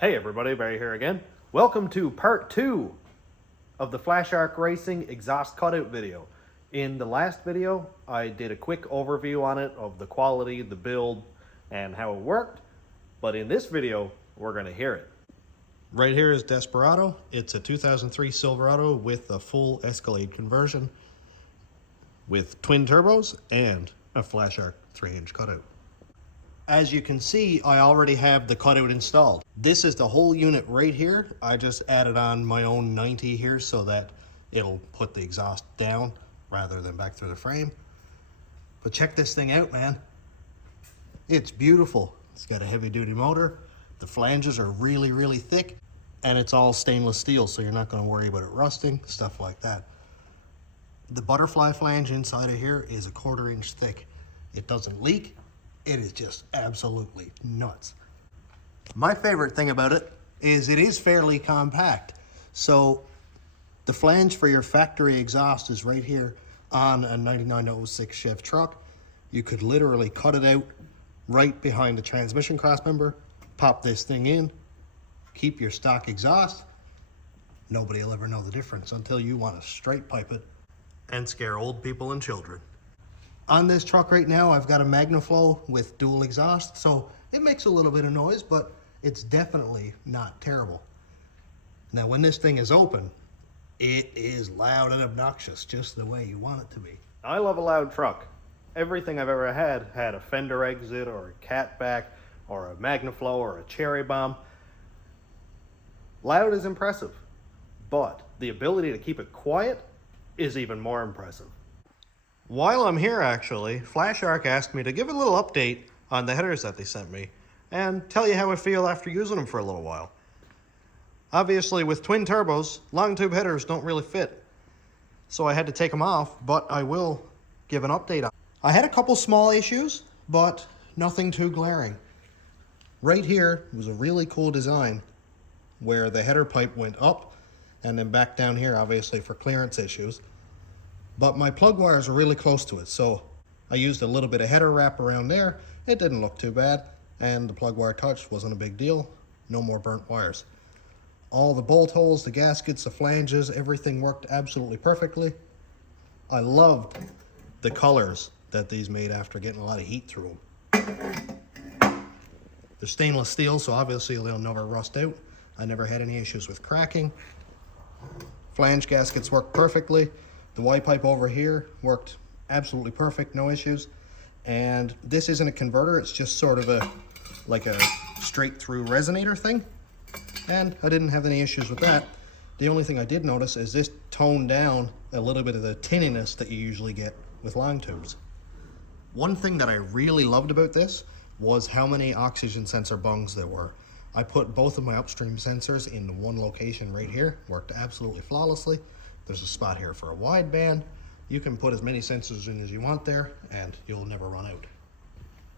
Hey everybody, Barry here again. Welcome to part 2 of the Flashark Racing exhaust cutout video. In the last video, I did a quick overview on it of the quality, the build, and how it worked. But in this video, we're going to hear it. Right here is Desperado. It's a 2003 Silverado with a full Escalade conversion with twin turbos and a Flashark 3-inch cutout. As you can see, I already have the cutout installed. This is the whole unit right here. I just added on my own 90 here so that it'll put the exhaust down rather than back through the frame. But check this thing out, man. It's beautiful. It's got a heavy duty motor. The flanges are really, really thick, and it's all stainless steel, so you're not gonna worry about it rusting, stuff like that. The butterfly flange inside of here is a 1/4 inch thick. It doesn't leak. It is just absolutely nuts. My favorite thing about it is fairly compact. So the flange for your factory exhaust is right here on a 9906 Chev truck. You could literally cut it out right behind the transmission crossmember, pop this thing in, keep your stock exhaust. Nobody will ever know the difference until you want to straight pipe it and scare old people and children. On this truck right now, I've got a MagnaFlow with dual exhaust, so it makes a little bit of noise, but it's definitely not terrible. Now, when this thing is open, it is loud and obnoxious, just the way you want it to be. I love a loud truck. Everything I've ever had a fender exit or a catback or a MagnaFlow or a cherry bomb. Loud is impressive, but the ability to keep it quiet is even more impressive. While I'm here, actually, Flashark asked me to give a little update on the headers that they sent me and tell you how I feel after using them for a little while. Obviously, with twin turbos, long tube headers don't really fit, so I had to take them off, but I will give an update on. I had a couple small issues, but nothing too glaring. Right here was a really cool design where the header pipe went up and then back down here, obviously for clearance issues. But my plug wires are really close to it, so I used a little bit of header wrap around there. It didn't look too bad, and the plug wire touch wasn't a big deal. No more burnt wires. All the bolt holes, the gaskets, the flanges, everything worked absolutely perfectly. I loved the colors that these made after getting a lot of heat through them. They're stainless steel, so obviously they'll never rust out. I never had any issues with cracking. Flange gaskets worked perfectly. The Y pipe over here worked absolutely perfect, no issues. And this isn't a converter, it's just sort of like a straight through resonator thing. And I didn't have any issues with that. The only thing I did notice is this toned down a little bit of the tinniness that you usually get with long tubes. One thing that I really loved about this was how many oxygen sensor bungs there were. I put both of my upstream sensors in one location right here, worked absolutely flawlessly. There's a spot here for a wideband. You can put as many sensors in as you want there, and you'll never run out.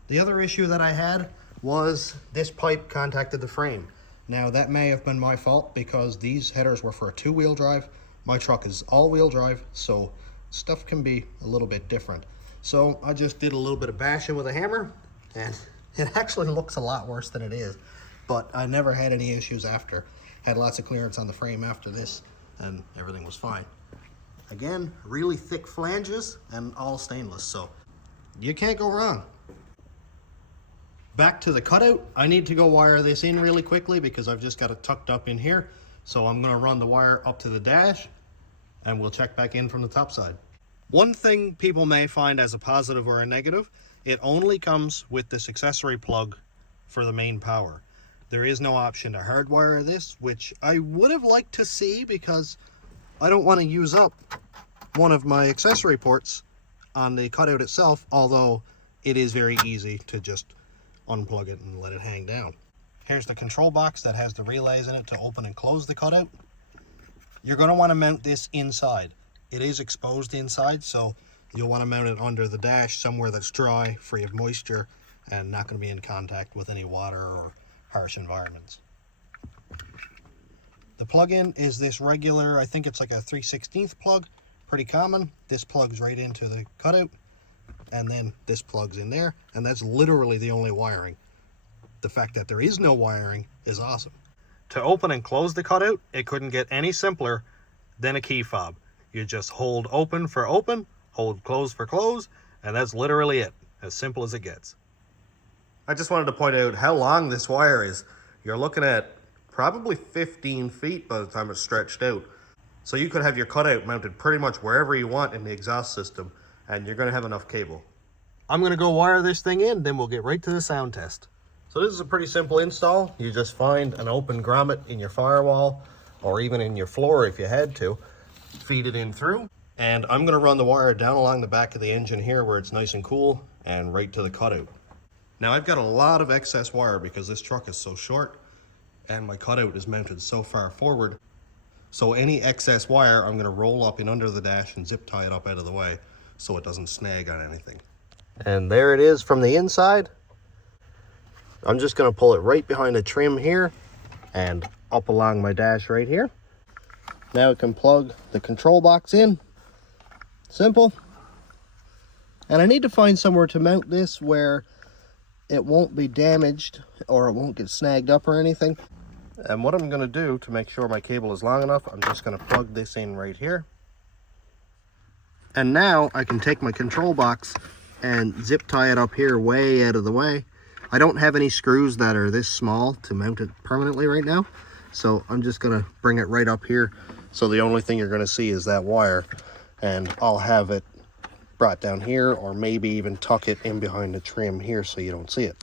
The other issue that I had was this pipe contacted the frame. Now, that may have been my fault because these headers were for a 2-wheel drive. My truck is all-wheel drive, so stuff can be a little bit different. So I just did a little bit of bashing with a hammer, and it actually looks a lot worse than it is. But I never had any issues after. Had lots of clearance on the frame after this, and everything was fine. Again, really thick flanges and all stainless, so you can't go wrong. Back to the cutout. I need to go wire this in really quickly because I've just got it tucked up in here. So I'm gonna run the wire up to the dash and we'll check back in from the top side. One thing people may find as a positive or a negative, it only comes with this accessory plug for the main power. There is no option to hardwire this, which I would have liked to see because I don't want to use up one of my accessory ports on the cutout itself, although it is very easy to just unplug it and let it hang down. Here's the control box that has the relays in it to open and close the cutout. You're going to want to mount this inside. It is exposed inside, so you'll want to mount it under the dash somewhere that's dry, free of moisture, and not going to be in contact with any water or harsh environments. The plug-in is this regular, I think it's like a 3/16 plug, pretty common. This plugs right into the cutout, and then this plugs in there, and that's literally the only wiring. The fact that there is no wiring is awesome. To open and close the cutout, it couldn't get any simpler than a key fob. You just hold open for open, hold close for close, and that's literally it. As simple as it gets. I just wanted to point out how long this wire is. You're looking at probably 15 feet by the time it's stretched out. So you could have your cutout mounted pretty much wherever you want in the exhaust system, and you're gonna have enough cable. I'm gonna go wire this thing in, then we'll get right to the sound test. So this is a pretty simple install. You just find an open grommet in your firewall, or even in your floor if you had to. Feed it in through, and I'm gonna run the wire down along the back of the engine here where it's nice and cool, and right to the cutout. Now I've got a lot of excess wire because this truck is so short, and my cutout is mounted so far forward. So any excess wire, I'm gonna roll up in under the dash and zip tie it up out of the way so it doesn't snag on anything. And there it is from the inside. I'm just gonna pull it right behind the trim here and up along my dash right here. Now it can plug the control box in. Simple. And I need to find somewhere to mount this where it won't be damaged or it won't get snagged up or anything. And what I'm going to do to make sure my cable is long enough, I'm just going to plug this in right here. And now I can take my control box and zip tie it up here way out of the way. I don't have any screws that are this small to mount it permanently right now. So I'm just going to bring it right up here. So the only thing you're going to see is that wire. And I'll have it brought down here, or maybe even tuck it in behind the trim here so you don't see it.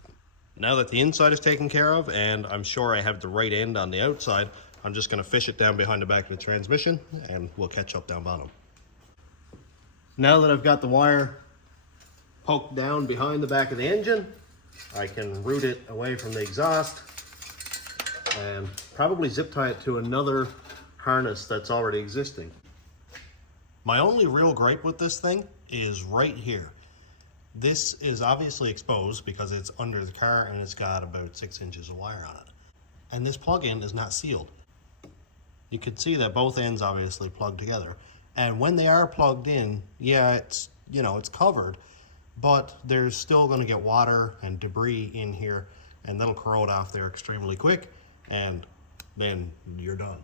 Now that the inside is taken care of, and I'm sure I have the right end on the outside, I'm just going to fish it down behind the back of the transmission, and we'll catch up down bottom. Now that I've got the wire poked down behind the back of the engine, I can route it away from the exhaust and probably zip tie it to another harness that's already existing. My only real gripe with this thing is right here. This is obviously exposed because it's under the car and it's got about 6 inches of wire on it. And this plug-in is not sealed. You can see that both ends obviously plug together. And when they are plugged in, yeah, it's covered, but there's still going to get water and debris in here, and that'll corrode off there extremely quick, and then you're done.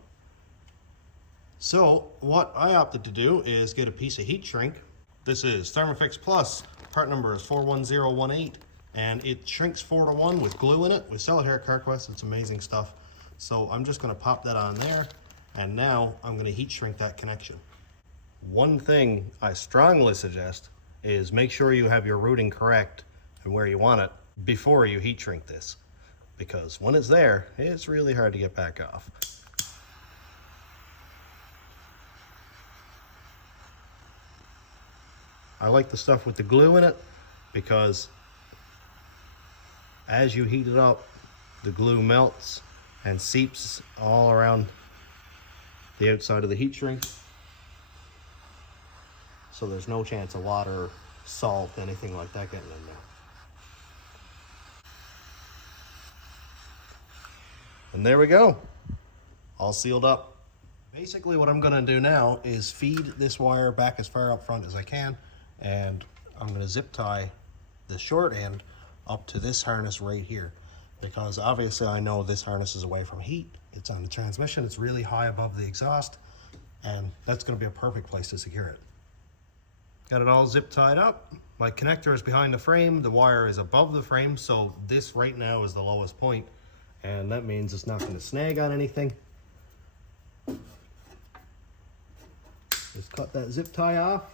So what I opted to do is get a piece of heat shrink. This is Thermafix Plus. Part number is 41018, and it shrinks 4:1 with glue in it. We sell it here at Carquest. It's amazing stuff. So I'm just going to pop that on there, and now I'm going to heat shrink that connection. One thing I strongly suggest is make sure you have your routing correct and where you want it before you heat shrink this, because when it's there, it's really hard to get back off. I like the stuff with the glue in it because as you heat it up, the glue melts and seeps all around the outside of the heat shrink. So there's no chance of water, salt, anything like that getting in there. And there we go, all sealed up. Basically what I'm gonna do now is feed this wire back as far up front as I can, and I'm gonna zip tie the short end up to this harness right here, because obviously I know this harness is away from heat. It's on the transmission, it's really high above the exhaust, and that's gonna be a perfect place to secure it. Got it all zip tied up. My connector is behind the frame, the wire is above the frame, so this right now is the lowest point, and that means it's not gonna snag on anything. Just cut that zip tie off,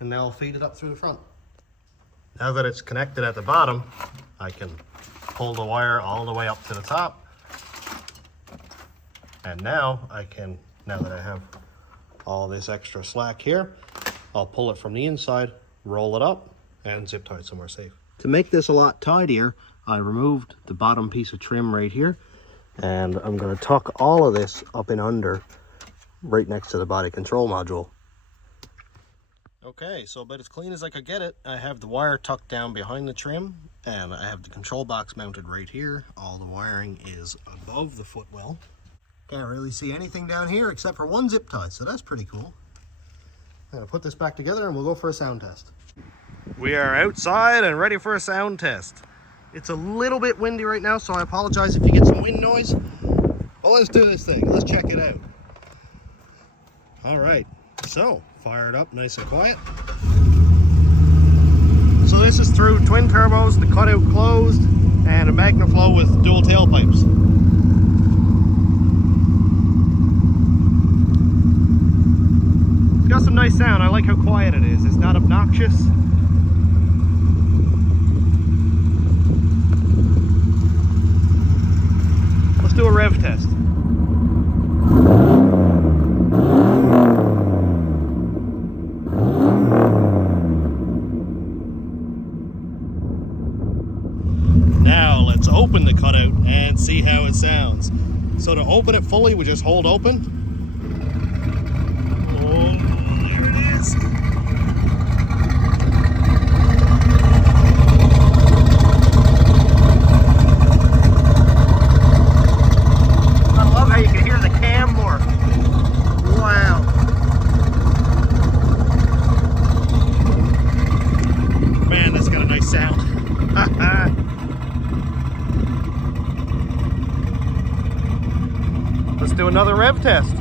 and now I'll feed it up through the front. Now that it's connected at the bottom, I can pull the wire all the way up to the top. And now now that I have all this extra slack here, I'll pull it from the inside, roll it up, and zip tie it somewhere safe. To make this a lot tidier, I removed the bottom piece of trim right here, and I'm gonna tuck all of this up and under right next to the body control module. Okay, so about as clean as I could get it, I have the wire tucked down behind the trim, and I have the control box mounted right here. All the wiring is above the footwell. Can't really see anything down here except for one zip tie, so that's pretty cool. I'm gonna put this back together and we'll go for a sound test. We are outside and ready for a sound test. It's a little bit windy right now, so I apologize if you get some wind noise. Well, let's do this thing. Let's check it out. All right, so fire it up nice and quiet. So this is through twin turbos, the cutout closed, and a MagnaFlow with dual tailpipes. It's got some nice sound. I like how quiet it is. It's not obnoxious. Let's do a rev test. Now let's open the cutout and see how it sounds. So to open it fully, we just hold open. Oh, there it is. I love how you can hear the cam more. Wow. Man, that's got a nice sound. Let's do another rev test.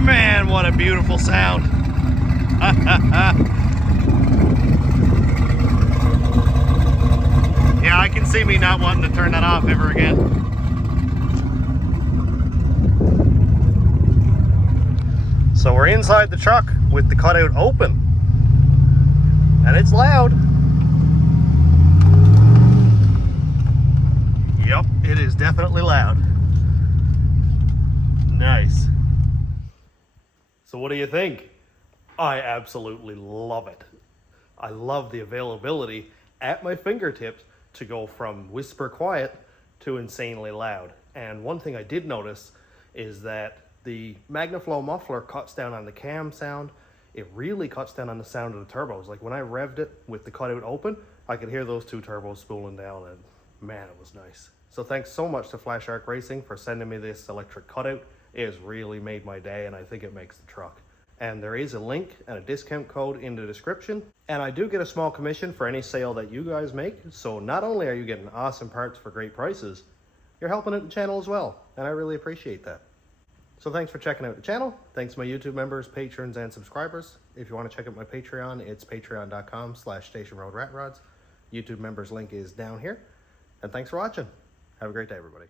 Man, what a beautiful sound. Yeah, I can see me not wanting to turn that off ever again. So we're inside the truck with the cutout open. And it's loud. Yep, it is definitely loud. Nice. So what do you think? I absolutely love it. I love the availability at my fingertips to go from whisper quiet to insanely loud. And one thing I did notice is that the MagnaFlow muffler cuts down on the cam sound. It really cuts down on the sound of the turbos. Like when I revved it with the cutout open, I could hear those two turbos spooling down, and man, it was nice. So thanks so much to Flashark Racing for sending me this electric cutout. It has really made my day, and I think it makes the truck. And there is a link and a discount code in the description. And I do get a small commission for any sale that you guys make. So not only are you getting awesome parts for great prices, you're helping out the channel as well. And I really appreciate that. So thanks for checking out the channel. Thanks to my YouTube members, patrons, and subscribers. If you want to check out my Patreon, it's patreon.com/stationroadratrods. YouTube members link is down here. And thanks for watching. Have a great day, everybody.